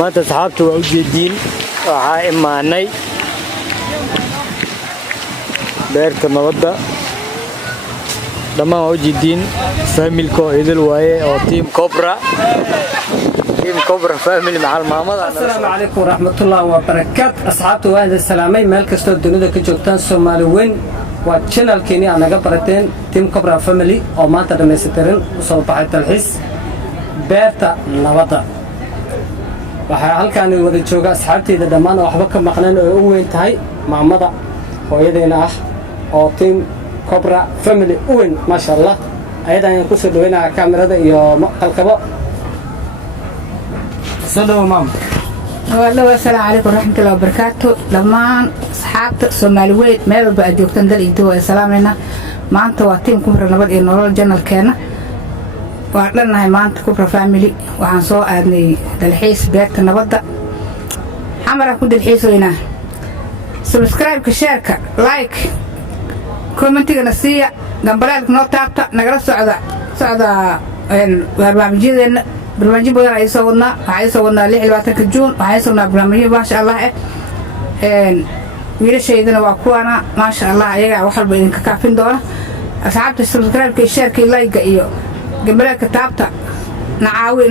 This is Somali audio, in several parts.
maanta asxaabta waa u jeediin waxaa imaanay beerta nabadda dhammaan waa u jeediin familka oo idil waaye oo team Cobra family macal maamada. Assalaamu calaykum waraxmatullaahi wabarakaatu. asxaabta waa idin salaamay meel kastoo dunida ka joogtaan Soomaali weyn waa channelkeeni aan naga barateen team Cobra family oo maanta dhameystiran u soo baxay dalxiis beerta nabadda. waxaa halkaan wada jooga asxaabteeda dhammaan oo waxba ka maqnaan oo u weyn tahay maamada hooyadeena ah oo team Cobra family u weyn maasha Allah. ayadaan ku soo dhaweynaa kaamirada iyo maqalkaba. سلام مام. والله السلام عليكم ورحمة الله وبركاته. لما أصحاب سومالي وين ما بقى جوكتن دل إنتوا سلامنا ما أنت واتين كبر نبض إنه الجنة كنا وعلنا هاي ما أنت كبر فاميلي وعن سوء أني الحيس بيت نبض حمرة كود الحيس وينا سبسكرايب كشاركة لايك كومنتي نسية جنبالك نوتابتا نقرأ سعدا برنامجينا برنامج بدر عايزونا لعبة جون وعايزونا برنامج ما شاء الله ويلا شيء ده وأكوانا ما شاء الله يجا وحول بينك كافين دورة أصحاب السبسكرايب كيشارك لايك إياه قبلك كتابته نعاوي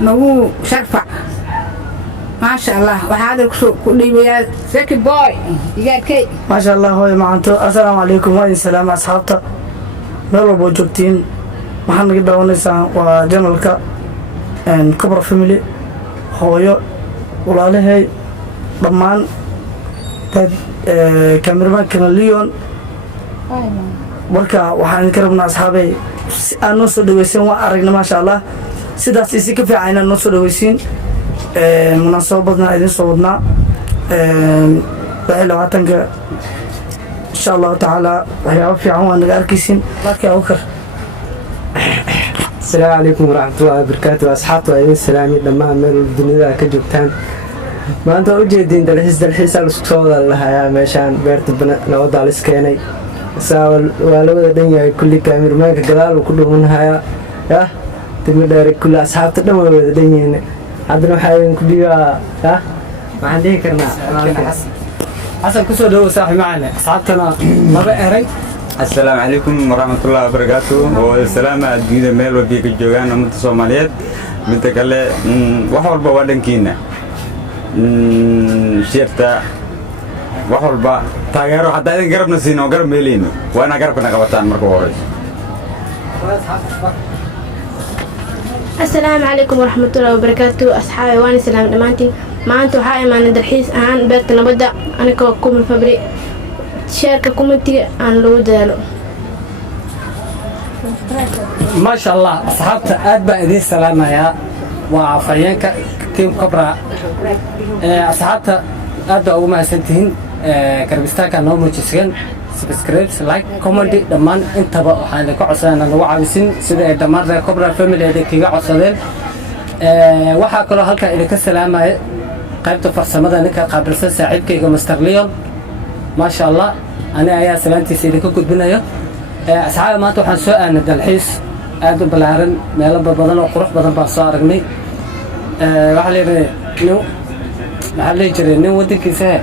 نو شرفة ما شاء الله وهذا كل يوم زكي باي يجا كي ما شاء الله هو معناته. السلام عليكم وعليكم السلام أصحابته نلو بوجوتين waxaan naga daawanaysaa waa channelka Cobra family hooyo walaalahay dhammaan dad cameraman-kana Leon marka waxaan ka rabnaa asxaabay aan noo soo dhaweysan waa aragna ma sha Allah sidaas isi ka fiican inaan noo soo dhaweysin munaasabadna idin soo wadnaa 2020 insha Allah taala waxyaabo fiican waan naga arkaysin marka ukar. السلام عليكم ورحمة الله وبركاته. أصحابي وعليكم السلام لما عملوا الدنيا كجبتان ما أنت وجدين دلحيس على السكسوة الله يا مشان بيرت بنا نوضع على سكيني ساول ولو الدنيا كل كامير ما كجلال وكلهم هيا يا تمدار كل أصحاب تدمر الدنيا عندنا حاجة كبيرة ها ما عندي كرنا حسن كسر دو صاحي معنا أصحابنا ما بقى السلام عليكم ورحمة الله وبركاته. والسلام عليكم ميل وبيك الجوان ومنت الصوماليات منت كله وحول بوادن كينا شيرتا وحول با تاجروا حتى إذا قرب نسينا وقرب ميلين وأنا قرب كنا قبطان مركورج. السلام عليكم ورحمة الله وبركاته. أصحابي وأنا سلام دمانتي ما أنتوا حاجة ما ندرحيس أنا بيت نبدأ أنا كوكم الفبري شاركة كومنتي عن لو دالو ما شاء الله. أصحابته أتبع ذي السلامة يا وعفيانك تيم كبرى أصحابته أتبع وما سنتين كربستاك نوم وجسين سبسكرايبس لايك كومنتي دمان انت بقى حالك عصانا لو عاوزين سيده دمان زي كبرى فاميلي هذيك كيغا عصادين waxaa kaloo halka idinka salaamay qaybta farsamada ninka qaabilsan saaxiibkayga Mr. Leon ما شاء الله. أنا يا سلامتي سيدي كنت بنايا أصحابي ما توحن سؤال الدلحيس أدو بالعرن ميلا بدن وقروح بدن بصار رقمي وحلي نو محلي جري نو ودي كيسه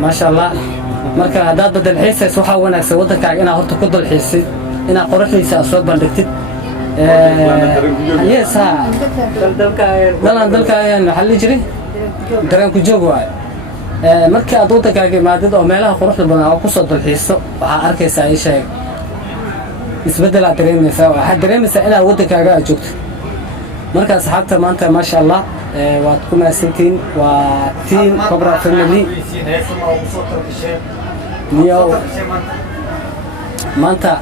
ما شاء الله مركا هذا الدلحيس سوحة وانا سويتك أنا هرت كل الدلحيس أنا قروح لي سأصوت بندكتي يس ها دلك يعني محلي جري درين كجوج واي markii aad waddankaaga imaadid oo meelaha quruxda badan oo ku soo dalxiiso waxaa arkaysaa ay sheeg isbedel aad dareemaysaa waxaad dareemaysaa inaad waddankaaga aad joogto marka asxaabta maanta ma sha Allah waad ku maasantiin waa team Cobra family niyo maanta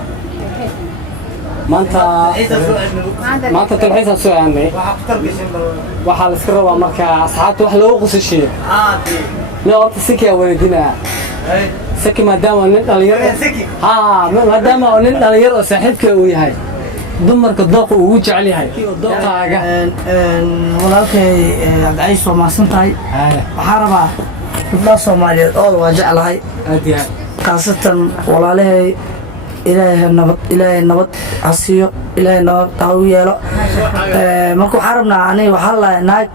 dalxiis soo aanay waxaa la iska rabaa marka asxaabta wax loo qosashiyo نو تسكي ولدنا سكي مدام ونن دلير ما دام ونن دلير صاحبك وياhay dumarka dooq uu jecel yahay dooqaaga walaalkay ay soo maasantahay waxa rabaa dad Soomaaliyeed oo waa jecelahay qaasatan walaalahay ilaahay nabad ha siiyo ilaahay nabad ha u yeelo marka waxaan rabnaa aniga waxaa lahay naag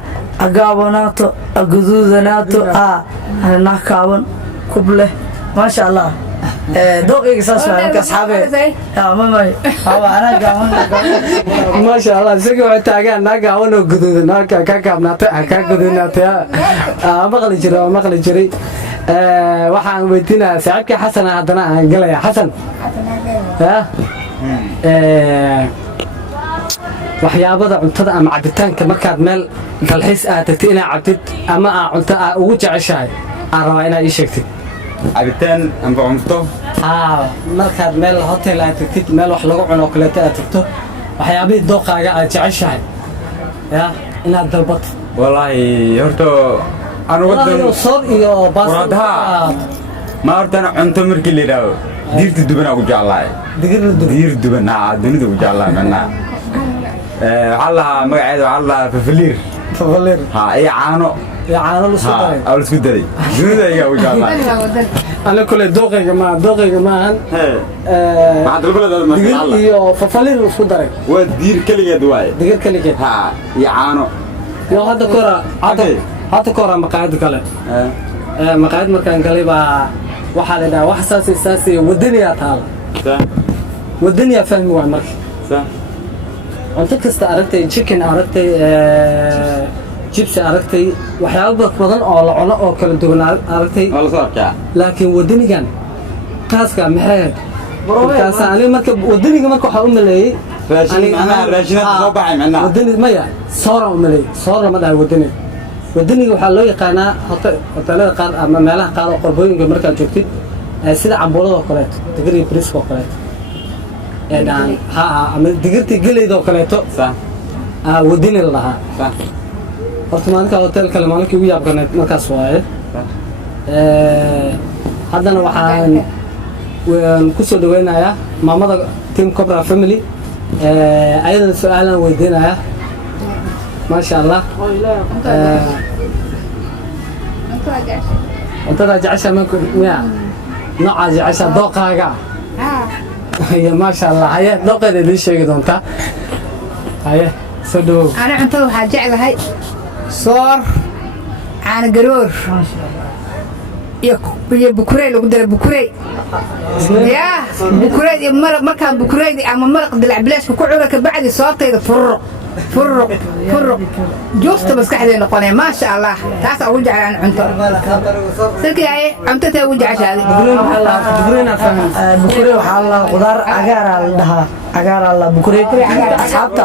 agaabanaato aguduudanaato naag kaaban kub leh maasha allah dooqayga saas waa marka asxaabe maasha allah isaga waxay taagaan naag gaaban oo guduudan naagka ka gaabnaatay ka guduudnaatay maqli jiray waxaan weydiinayaa saaxiibkii xasan haddana aan galaya xasan waxyaabada cuntada ama cabitaanka markaad meel dalxiis aad tagtid inaad cabtid ama aa cunto aa ugu jeceshahay aan rabaa inaad ii sheegtid cabitaan amba cunto markaad meel hotel aad tagtid meel wax lagu cuno kaleeto aad tagto waxyaabihii dooqaaga aad jeceshahay inaad dalbato wallaahi horta soor iyo ma hortana cunto markii la yidhaaho diirta duban ugu jeclahay diir duban dunida ugu jeclahay manaa waxaa lahaa magaceeda waxaa lahaa fafaliir iyo caano lasku daray dunida iga ugu jeclahay ana kule dooqayga maahan digir iyo fafaliir isku daray waa diir keligeed waaye digir keligeed iyo caano yo hadda kahora maqaayad kale maqaayad markaan galay baa waxaa la dhahaa wax saas wadaniyaa taala wadaniyaa fahmi waay marka cunto kasta aragtay chicken aragtay jibsi aragtay waxyaabo badan oo la cuno oo kala duwan aragtay laakiin wadanigan qaaska maxay aniga marka wadaniga marka waxaa u maleeyey wadani maya soora u maleeyey soora ma dhahay wadaniga waxaa loo yaqaanaa hoteelada qaar ama meelaha qaar oo qorbooyinka markaad joogtid sida cambuulada oo kaleeto digir iyo briska oo kaleeto ama digirtii geleyda oo kaleeto wadani la dhahaa horta maalinka hotel kale maalinkii ugu yaabkaneed markaas waaye haddana waxaan ku soo dhaweynayaa maamada team cobra family ayadana su-aalaan weydiinayaa maasha allah cuntadaa jeceshaa miya noocaa jeceshaa dooqaaga iyo maasha allah haye dooqeeda idiin sheegi doontaa haye soo dhawow ana cuntada waxaa jeclahay soor caano garoor iyo bukurey lagu daray bukurey bukurey iyo markaan bukureydi ama maraq dilacbilaashka ku cuna kabacdi soortayda furuq juusta maskaxdee noqonee maasha allah taasaa ugu jeclaan cunto sarkii cuntatee ugu jeceshaadi bukurey waxaa la qudaar cagaaraa la dhahaa cagaaraa la bukurey asxaabta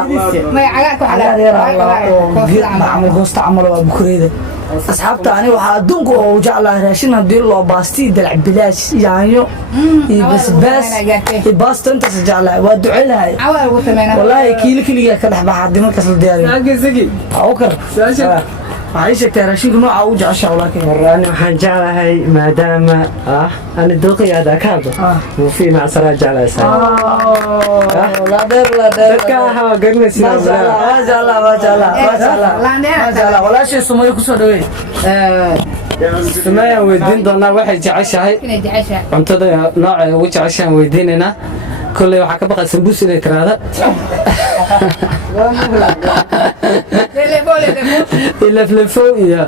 cagaar yaraa oo geed camal goosta camal waa bukureyda asxaabta aniga waxaa adduunka oo jeclahay raashin haddii loo baasti dalac bilaash yaanyo iyo basbaas iyo baasto intaas jeclahay waa duceylahay wallaahi kiilo keligaa ka dhex baxa haddii markaas la diyaariyo awkar waxaa ii sheegtaa raashinka nooca ugu jeceshaa walaakin warraani waxaan jeclahay maadaama ani dooqiyaada ka hadlo muufii macsaraa jeclaysaa dadka ahaa garanaysaa walaashay sumayo kusoo dhaweey sumayaan weydiin doonaa waxay jeceshahay cuntada noocay ugu jeceshaan weydiinaynaa kolley waxaa ka baqay sambuus inay tiraahda leflefo iyo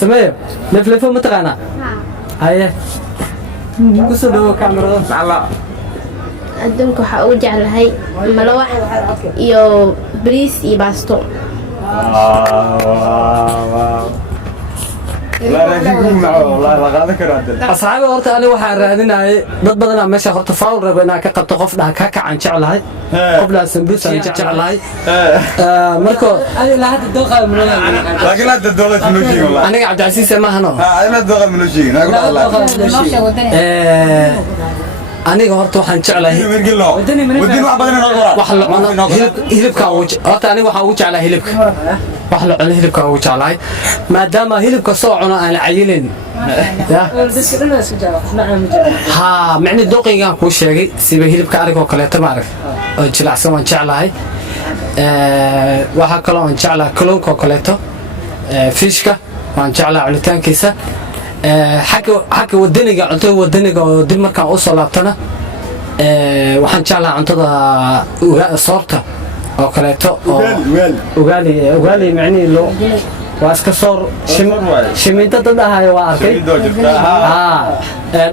sameeyo leflefo ma taqaanaa haye kusoo dhawo kaamirada adduunka waxaa ugu jeclahay malawax iyo bariis iyo baasto asxaabi horta aniga waxaan raadinayay dad badanaa meesha horta faul raba inaan ka qabto qof dhaha ka kacan jeclahay qof dhaha sambuus aan jeclahay marka aniga cabdicasiis maahano aniga horta waxaan jeclahay wax la cuno hilibka horta aniga waxaan ugu jeclahay hilibka wax la cuno hilibka ugu jeclahay maadaama hilibka soo cuno aan la cayilayn macni dooqaygaan kuu sheegay siba hilibka arigoo kaleeto ma arag oo jilacsan waan jeclahay waxaa kaloo aan jeclahay kalluunka oo kaleeto fiishka waan jeclahay cunitaankiisa حكي ودنيجا عطيه ودنيجا ودين مركا أوصل لابتنا waxaan jeclahay cuntada soorta oo kaleeto ugaali macnii loo waa iska soor shiminta dadahayo waa arkay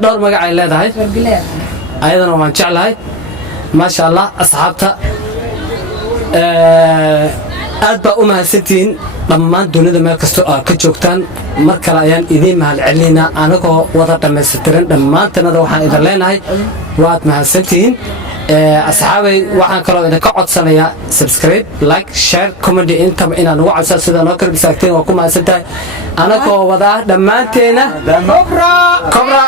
dhowr magac ay leedahay ayadana waan jeclahay maasha Allah asxaabta aad baa u mahadsantihiin dhammaan dunida meel kasta oo ka joogtaan mar kale ayaan idiin mahadcelinaa anagoo wada dhammaystiran dhammaantanada waxaan idin leenahay waad mahadsantihiin asxaabay waxaan kaloo idinka codsanayaa subscribe like share comment intaba inaan ugu codsaa sida noo kala bisaagteen waa ku mahadsantahay anagoo wada dhammaanteena Cobra